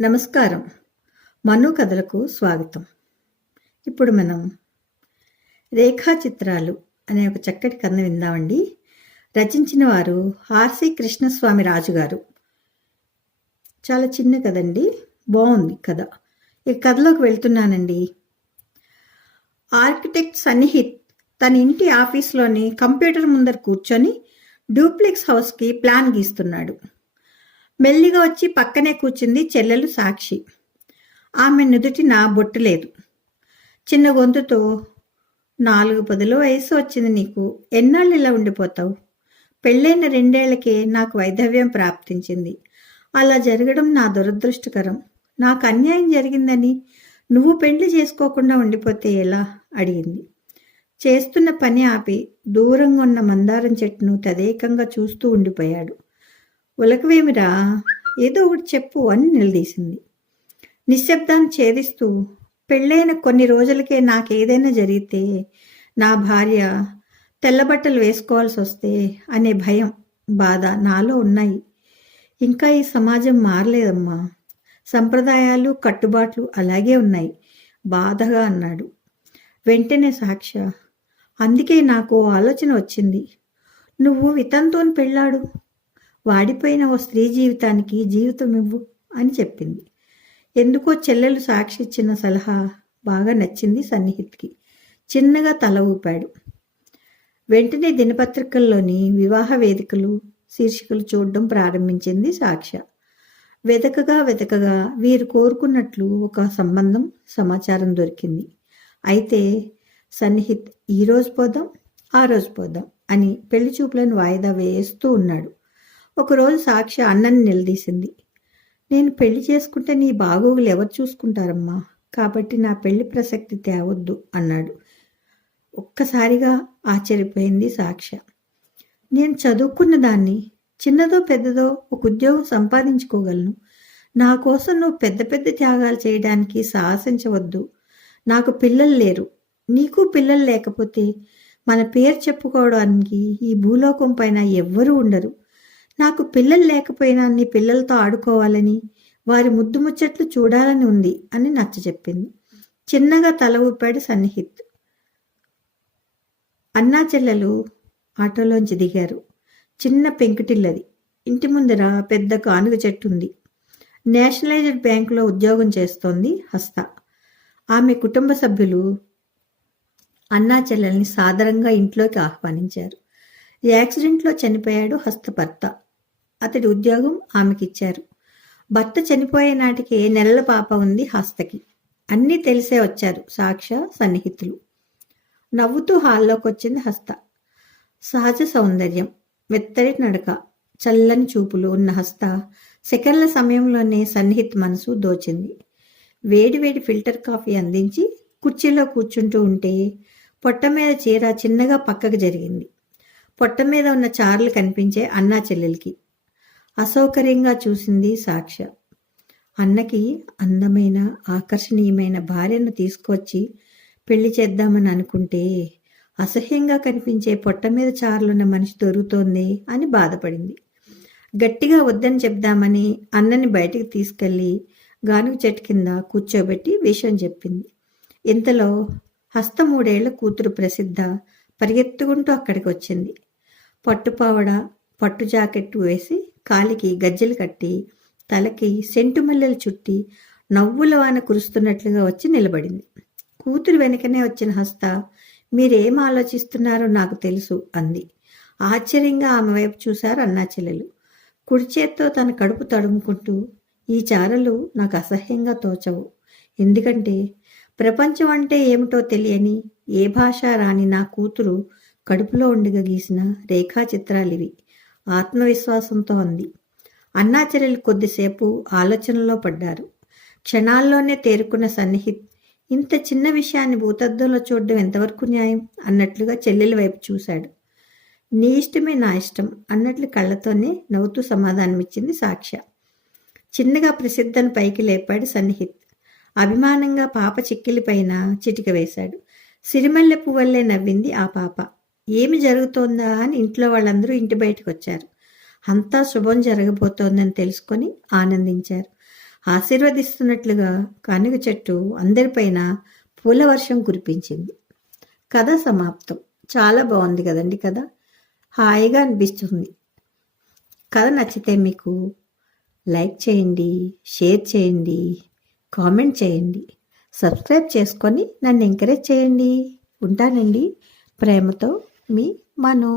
నమస్కారం. మను కథలకు స్వాగతం. ఇప్పుడు మనం రేఖా చిత్రాలు అనే ఒక చక్కటి కథ విందామండి. రచించిన వారు ఆర్సి కృష్ణస్వామి రాజు గారు చాలా చిన్న కదండి బాగుంది కథ. ఈ కథలోకి వెళ్తున్నానండి. ఆర్కిటెక్ట్ సన్నిహిత్ తన ఇంటి ఆఫీస్లోని కంప్యూటర్ ముందర కూర్చొని డూప్లెక్స్ హౌస్కి ప్లాన్ గీస్తున్నాడు. మెల్లిగా వచ్చి పక్కనే కూర్చుంది చెల్లెలు సాక్షి. ఆమె నుదుటిన బొట్టు లేదు. చిన్న గొంతుతో నాలుగు పదుల వయసు వచ్చింది నీకు. ఎన్నాళ్ళు ఇలా ఉండిపోతావు? పెళ్ళైన రెండేళ్ళకే నాకు వైధవ్యం ప్రాప్తించింది. అలా జరగడం నా దురదృష్టకరం. నాకు అన్యాయం జరిగిందని నువ్వు పెళ్ళి చేసుకోకుండా ఉండిపోతే ఎలా? అడిగింది. చేస్తున్న పని ఆపి దూరంగా ఉన్న మందారం చెట్టును తదేకంగా చూస్తూ ఉండిపోయాడు. ఉలకవేమిరా? ఏదో ఒకటి చెప్పు అని నిలదీసింది. నిశ్శబ్దాన్ని ఛేదిస్తూ పెళ్ళైన కొన్ని రోజులకే నాకేదైనా జరిగితే నా భార్య తెల్లబట్టలు వేసుకోవాల్సి వస్తే అనే భయం బాధ నాలో ఉన్నాయి. ఇంకా ఈ సమాజం మారలేదమ్మా. సంప్రదాయాలు కట్టుబాట్లు అలాగే ఉన్నాయి. బాధగా అన్నాడు. వెంటనే సాక్ష్య అందుకే నాకు ఆలోచన వచ్చింది. నువ్వు వితంతోని పెళ్ళాడు. వాడిపోయిన ఓ స్త్రీ జీవితానికి జీవితం ఇవ్వు అని చెప్పింది. ఎందుకో చెల్లెలు సాక్షి ఇచ్చిన సలహా బాగా నచ్చింది సన్నిహిత్కి. చిన్నగా తల ఊపాడు. వెంటనే దినపత్రికల్లోని వివాహ వేదికలు శీర్షికలు చూడడం ప్రారంభించింది సాక్ష్య వెతకగా వెతకగా వీరు కోరుకున్నట్లు ఒక సంబంధం సమాచారం దొరికింది. అయితే సన్నిహిత్ ఈ రోజు పోదాం ఆ రోజు పోదాం అని పెళ్ళి చూపులను వాయిదా వేస్తూ ఉన్నాడు. ఒకరోజు సాక్షి అన్నని నిలదీసింది. నేను పెళ్ళి చేసుకుంటే నీ బాగోగులు ఎవరు చూసుకుంటారమ్మా? కాబట్టి నా పెళ్ళి ప్రసక్తి తేవద్దు అన్నాడు. ఒక్కసారిగా ఆశ్చర్యపోయింది సాక్ష్య నేను చదువుకున్న దాన్ని చిన్నదో పెద్దదో ఒక ఉద్యోగం సంపాదించుకోగలను. నా కోసం నువ్వు పెద్ద పెద్ద త్యాగాలు చేయడానికి సాహసించవద్దు. నాకు పిల్లలు లేరు. నీకు పిల్లలు లేకపోతే మన పేరు చెప్పుకోవడానికి ఈ భూలోకం పైన ఎవ్వరూ ఉండరు. నాకు పిల్లలు లేకపోయినా నీ పిల్లలతో ఆడుకోవాలని వారి ముద్దు ముచ్చట్లు చూడాలని ఉంది అని నచ్చ చెప్పింది. చిన్నగా తల ఊపాడు సన్నిహిత్. అన్నా చెల్లెలు ఆటోలోంచి దిగారు. చిన్న పెంకుటిల్లది. ఇంటి ముందర పెద్ద కానుగ చెట్టు ఉంది నేషనలైజ్డ్ బ్యాంకులో ఉద్యోగం చేస్తోంది హస్త. ఆమె కుటుంబ సభ్యులు అన్నా చెల్లెల్ని సాదరంగా ఇంట్లోకి ఆహ్వానించారు. యాక్సిడెంట్లో చనిపోయాడు హస్తభర్త అతడి ఉద్యోగం ఆమెకిచ్చారు. భర్త చనిపోయే నాటికి నెలల పాప ఉంది హస్తకి. అన్నీ తెలిసే వచ్చారు సాక్ష సన్నిహితులు. నవ్వుతూ హాల్లోకి వచ్చింది హస్త. సహజ సౌందర్యం మెత్తడి నడక చల్లని చూపులు ఉన్న హస్త సెకండ్ల సమయంలోనే సన్నిహిత్ మనసు దోచింది. వేడి వేడి ఫిల్టర్ కాఫీ అందించి కుర్చీలో కూర్చుంటూ ఉంటే పొట్ట మీద చీర చిన్నగా పక్కకు జరిగింది. పొట్ట మీద ఉన్న చార్లు కనిపించే అన్నా చెల్లెలకి. అసౌకర్యంగా చూసింది సాక్ష్య అన్నకి అందమైన ఆకర్షణీయమైన భార్యను తీసుకొచ్చి పెళ్ళి చేద్దామని అనుకుంటే అసహ్యంగా కనిపించే పొట్ట మీద చారులున్న మనిషి దొరుకుతోంది అని బాధపడింది. గట్టిగా వద్దని చెప్దామని అన్నని బయటికి తీసుకెళ్ళి గానుగ చెట్టు కింద కూర్చోబెట్టి విషయం చెప్పింది. ఇంతలో హస్త మూడేళ్ళ కూతురు ప్రసిద్ధ పరిగెత్తుకుంటూ అక్కడికి వచ్చింది. పట్టుపావడ పట్టు జాకెట్టు వేసి కాలికి గజ్జెలు కట్టి తలకి సెంటుమల్లెలు చుట్టి నవ్వుల వాన కురుస్తున్నట్లుగా వచ్చి నిలబడింది. కూతురు వెనకనే వచ్చిన హస్త మీరేం ఆలోచిస్తున్నారో నాకు తెలుసు అంది. ఆశ్చర్యంగా ఆమె వైపు చూశారు అన్నా చెల్లెలు. కుడి చేత్తో తన కడుపు తడుముకుంటూ ఈ చారలు నాకు అసహ్యంగా తోచవు. ఎందుకంటే ప్రపంచం అంటే ఏమిటో తెలియని ఏ భాష రాని నా కూతురు కడుపులో ఉండగా గీసిన రేఖాచిత్రాలివి. ఆత్మవిశ్వాసంతో ఉంది. అన్నాచెల్లెలు కొద్దిసేపు ఆలోచనలో పడ్డారు. క్షణాల్లోనే తేరుకున్న సన్నిహిత్ ఇంత చిన్న విషయాన్ని భూతద్దంలో చూడడం ఎంతవరకు న్యాయం? అన్నట్లుగా చెల్లెల వైపు చూశాడు. నీ ఇష్టమే నా ఇష్టం అన్నట్లు కళ్ళతోనే నవ్వుతూ సమాధానమిచ్చింది సాక్ష్య. చిన్నగా ప్రసిద్ధను పైకి లేపాడు సన్నిహిత్ అభిమానంగా పాప చిక్కిలిపైన చిటిక వేశాడు. సిరిమల్లె పువ్వల్లే నవ్వింది ఆ పాప. ఏమి జరుగుతోందా అని ఇంట్లో వాళ్ళందరూ ఇంటి బయటకు వచ్చారు. అంతా శుభం జరగబోతోందని తెలుసుకొని ఆనందించారు. ఆశీర్వదిస్తున్నట్లుగా కానుగ చెట్టు అందరిపైన పూల వర్షం కురిపించింది. కథ సమాప్తం. చాలా బాగుంది కదండి కథ. హాయిగా అనిపిస్తుంది. కథ నచ్చితే మీకు లైక్ చేయండి షేర్ చేయండి కామెంట్ చేయండి. సబ్స్క్రైబ్ చేసుకొని నన్ను ఎంకరేజ్ చేయండి. ఉంటానండి. ప్రేమతో మీ మనో.